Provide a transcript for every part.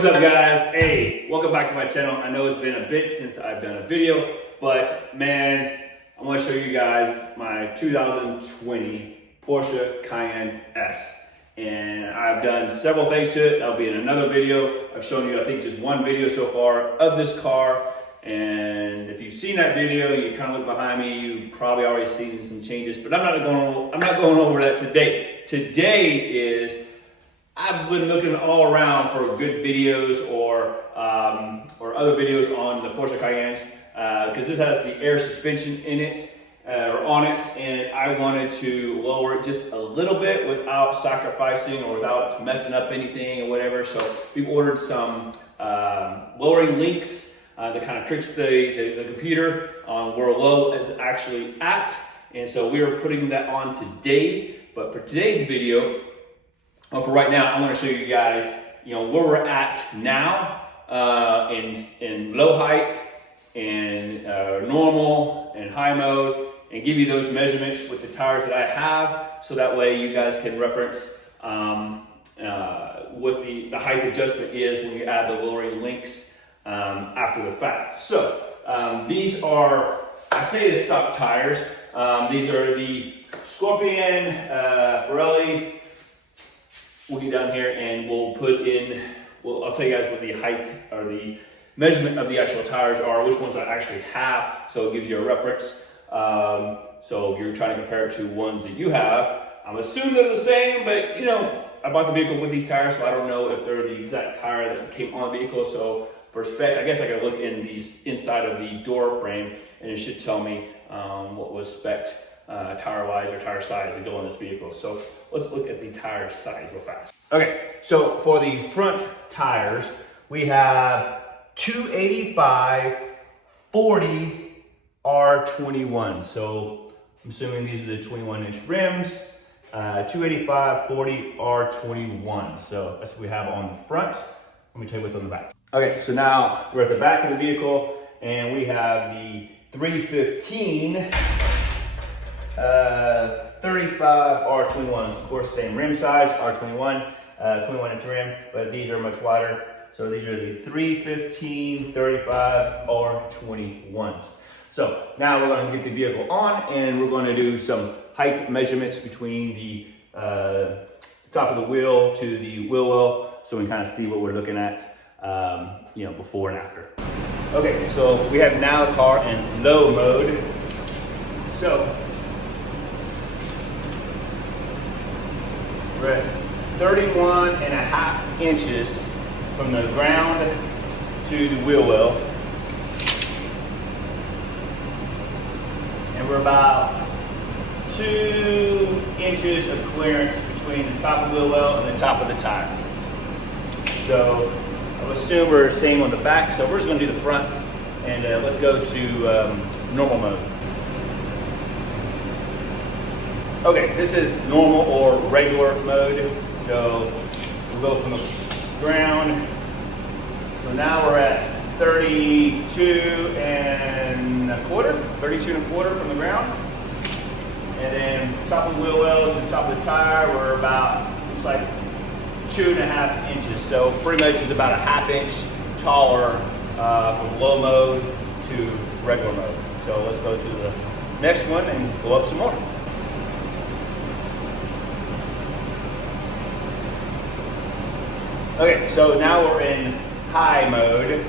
What's up guys? Hey, welcome back to my channel. I know it's been a bit since I've done a video, but man, I want to show you guys my 2020 Porsche Cayenne S. And I've done several things to it. That'll be in another video. I've shown you, I think, just one video so far of this car. And if you've seen that video, you kind of look behind me, you've probably already seen some changes, but I'm not going over that today. Today is, I've been looking all around for good videos or other videos on the Porsche Cayennes because this has the air suspension in it or on it, and I wanted to lower it just a little bit without sacrificing or without messing up anything or whatever. So we ordered some lowering links that kind of tricks the computer on where low is actually at, and so we are putting that on today. But for today's video, well, for right now, I'm going to show you guys, where we're at now in low height and normal and high mode, and give you those measurements with the tires that I have, so that way you guys can reference what the height adjustment is when you add the lowering links after the fact. So these are, I say the stock tires. These are the Scorpion Pirellis. We'll get down here and we'll put in, I'll tell you guys what the height or the measurement of the actual tires are, which ones I actually have, so it gives you a reference. So if you're trying to compare it to ones that you have, I'm assuming they're the same, but I bought the vehicle with these tires, so I don't know if they're the exact tire that came on the vehicle. So for spec, I guess I could look in these inside of the door frame and it should tell me what was spec'd tire-wise or tire size to go on this vehicle. So let's look at the tire size real fast. Okay, so for the front tires, we have 285 40 R21. So I'm assuming these are the 21-inch rims. 285 40 R21. So that's what we have on the front. Let me tell you what's on the back. Okay, so now we're at the back of the vehicle and we have the 315 35 R21s, of course, same rim size, R21, 21-inch rim, but these are much wider. So these are the 315 35 R21s. So now we're going to get the vehicle on and we're going to do some height measurements between the top of the wheel to the wheel well, so we can kind of see what we're looking at, before and after. Okay, so we have now the car in low mode. So we're at 31.5 inches from the ground to the wheel well. And we're about 2 inches of clearance between the top of the wheel well and the top of the tire. So I would assume we're the same on the back, so we're just going to do the front, and let's go to normal mode. Okay, this is normal or regular mode. So we'll go from the ground. So now we're at 32 and a quarter from the ground. And then top of the wheel well to the top of the tire, we're about, looks like 2.5 inches. So pretty much it's about a ½ inch taller from low mode to regular mode. So let's go to the next one and go up some more. Okay, so now we're in high mode.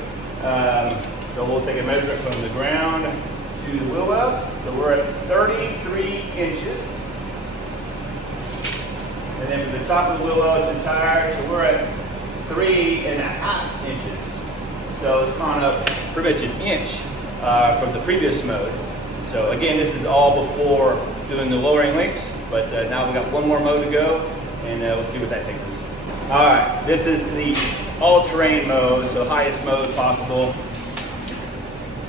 So we'll take a measurement from the ground to the wheel well. So we're at 33 inches. And then from the top of the wheel well to the tire, so we're at 3.5 inches. So it's gone up pretty much an inch from the previous mode. So again, this is all before doing the lowering links, but now we've got one more mode to go, and we'll see what that takes us. All right, this is the all-terrain mode, so highest mode possible.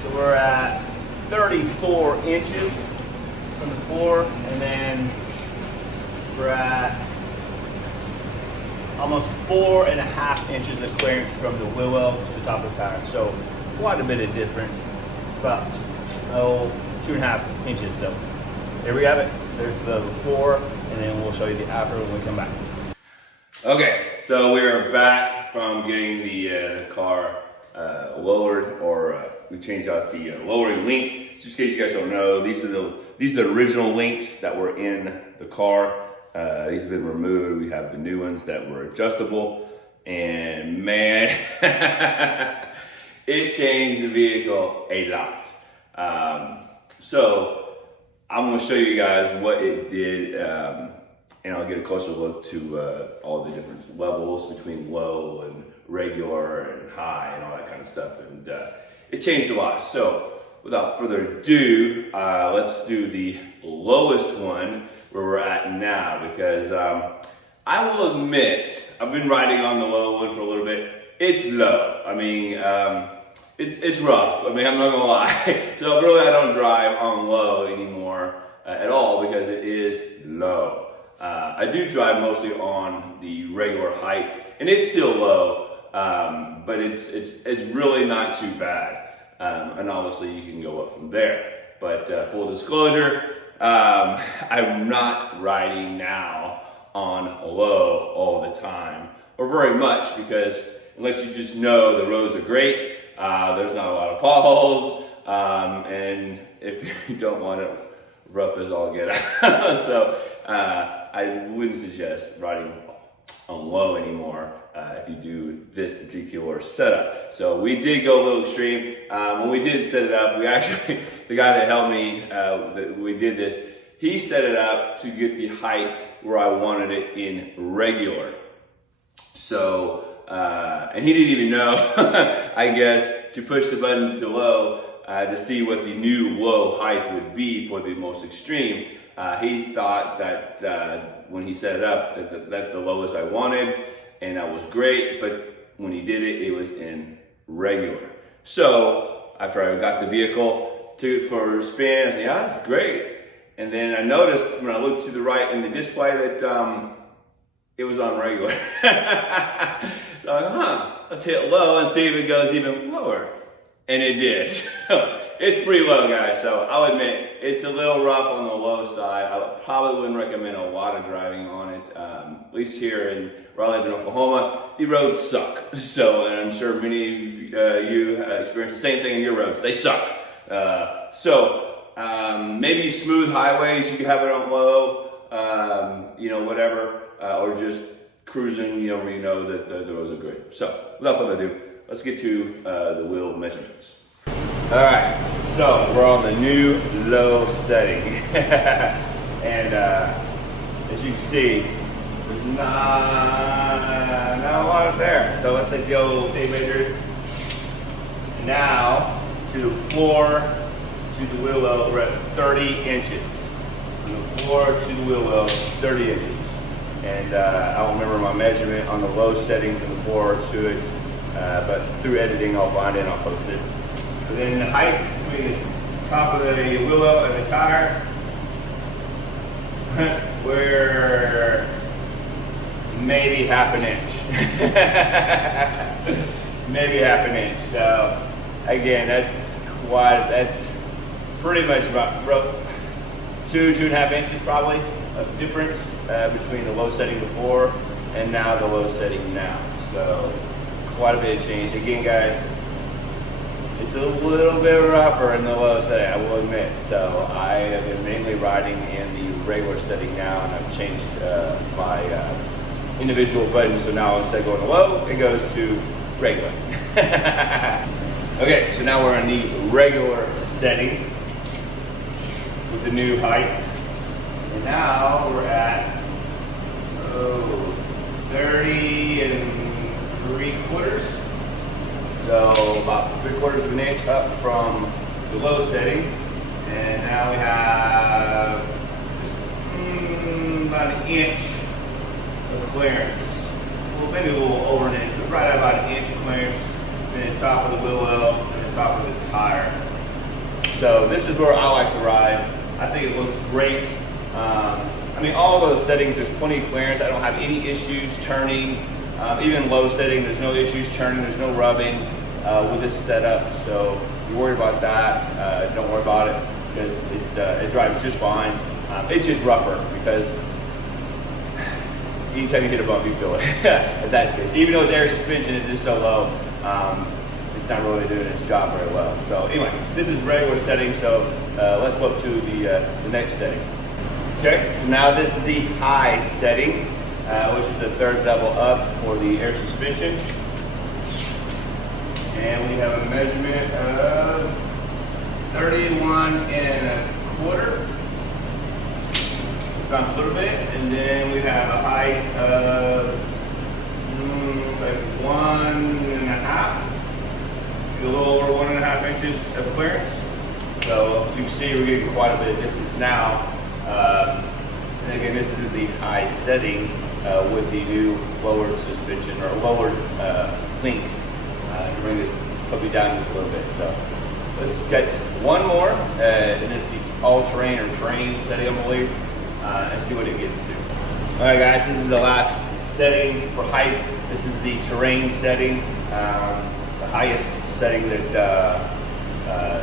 So we're at 34 inches from the floor, and then we're at almost 4.5 inches of clearance from the wheel well to the top of the tire. So quite a bit of difference, about 2.5 inches. So there we have it. There's the before, and then we'll show you the after when we come back. Okay, so we're back from getting the car lowered, or we changed out the lowering links. Just in case you guys don't know, these are the original links that were in the car. These have been removed. We have the new ones that were adjustable, and man, it changed the vehicle a lot. So I'm going to show you guys what it did. And I'll get a closer look to all the different levels between low and regular and high and all that kind of stuff. And it changed a lot. So without further ado, let's do the lowest one where we're at now, because I will admit, I've been riding on the low one for a little bit. It's low. I mean, it's rough. I mean, I'm not gonna lie. So really, I don't drive on low anymore at all, because it is low. I do drive mostly on the regular height, and it's still low, but it's really not too bad. And obviously you can go up from there. But full disclosure, I'm not riding now on low all the time, or very much, because unless you just know the roads are great, there's not a lot of potholes, and if you don't want it rough as all get out. So I wouldn't suggest riding on low anymore if you do this particular setup. So we did go a little extreme. When we did set it up, we actually, the guy that helped me, we did this, he set it up to get the height where I wanted it in regular. So, and he didn't even know, I guess, to push the button to low to see what the new low height would be for the most extreme. He thought that when he set it up, that's the lowest I wanted, and that was great, but when he did it, it was in regular. So after I got the vehicle, took it for a spin, I said, yeah, that's great. And then I noticed when I looked to the right in the display that it was on regular. So I'm like, let's hit low and see if it goes even lower. And it did. So it's pretty low, guys. So I'll admit, it's a little rough on the low side. I probably wouldn't recommend a lot of driving on it. At least here in where I live in Oklahoma, the roads suck. So, and I'm sure many of you experience the same thing in your roads. They suck. Maybe smooth highways, you can have it on low, whatever, or just cruising, where you know that the roads are good. So without further ado, let's get to the wheel measurements. All right, so we're on the new low setting. And as you can see, there's not a lot there. So let's take the old tape measures. And now to the floor, to the wheel well, we're at 30 inches. From the floor to the wheel well, 30 inches. And I'll remember my measurement on the low setting from the floor to it. But through editing, I'll find it and I'll post it. And then the height between the top of the wheel well and the tire, we're maybe half an inch. Maybe half an inch. So again, that's pretty much about 2.5 inches probably of difference between the low setting before and now the low setting now. So quite a bit of change. Again, guys, it's a little bit rougher in the low setting, I will admit. So I have been mainly riding in the regular setting now, and I've changed my individual buttons. So now instead of going to low, it goes to regular. Okay, so now we're in the regular setting with the new height. And now we're at 30 3/4. So about 3/4 of an inch up from the low setting. And now we have just about an inch of clearance. Well, maybe a little over an inch, but right at about an inch of clearance in the top of the wheel well and the top of the tire. So this is where I like to ride. I think it looks great. All those settings, there's plenty of clearance. I don't have any issues turning. Even low setting, there's no issues turning, there's no rubbing with this setup. So if you're worried about that, don't worry about it, because it drives just fine. It's just rougher because anytime you hit a bump, you feel it. If that's the case. Even though it's air suspension, it's just so low, it's not really doing its job very well. So anyway, this is regular setting, so let's go up to the next setting. Okay, so now this is the high setting, which is the third level up for the air suspension. And we have a measurement of 31.25. Down a little bit, and then we have a height of like 1.5, a little over 1.5 inches of clearance. So as you can see, we're getting quite a bit of distance now. And again, this is the high setting with the new lowered suspension or lowered links to bring this puppy down just a little bit. So let's get one more, and it's the all-terrain or terrain setting, I believe. And see what it gets to. All right, guys, this is the last setting for height. This is the terrain setting, the highest setting that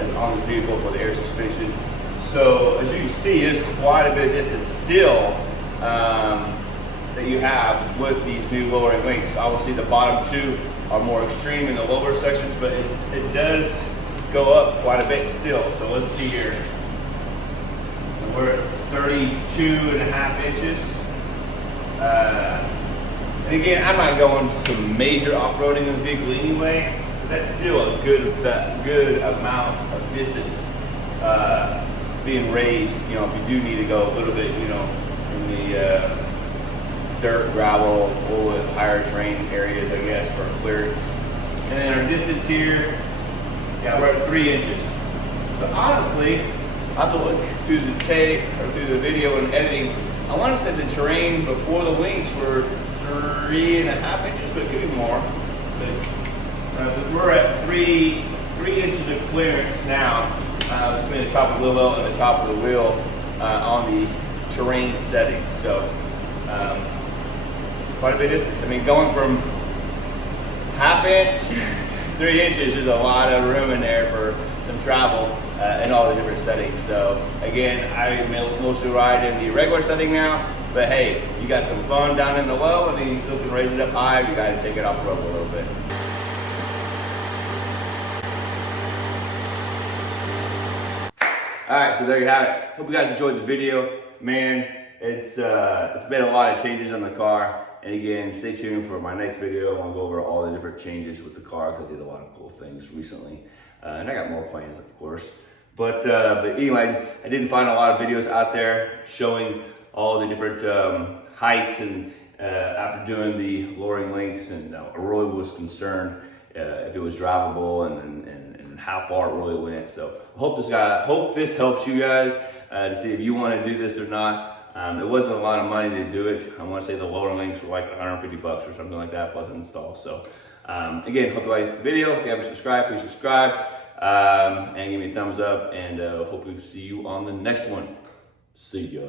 is on this vehicle for the air suspension. So as you can see, there's quite a bit of distance still that you have with these new lowering links. Obviously, the bottom two are more extreme in the lower sections, but it does go up quite a bit still. So let's see here. We're at 32.5 inches. And again, I'm not going some major off-roading in the vehicle anyway, but that's still a good amount of distance being raised, you know, if you do need to go a little bit, you know, in the dirt, gravel, a little bit higher terrain areas, I guess, for clearance. And then our distance here, yeah, we're at 3 inches. So honestly, I have to look through the tape or through the video and editing. I want to say the terrain before the links were 3.5 inches, but it could be more. But we're at 3 inches of clearance now between the top of the wheel and the top of the wheel on the terrain setting. So quite a bit of distance. I mean, going from 1/2 inch, 3 inches, there's a lot of room in there for some travel. In all the different settings. So again, I mostly ride in the regular setting now, but hey, you got some fun down in the low, and then you still can raise it up high. You got to take it off the road a little bit. All right, so there you have it. Hope you guys enjoyed the video. Man, it's been a lot of changes on the car. And again, stay tuned for my next video. I want to go over all the different changes with the car because I did a lot of cool things recently. And I got more plans, of course. But anyway, I didn't find a lot of videos out there showing all the different heights and after doing the lowering links, and I really was concerned if it was drivable and how far it really went. So I hope this helps you guys to see if you want to do this or not. It wasn't a lot of money to do it. I want to say the lower links were like 150 bucks or something like that plus install. So again, hope you liked the video. If you haven't subscribed, please subscribe and give me a thumbs up. And hope we see you on the next one. See ya.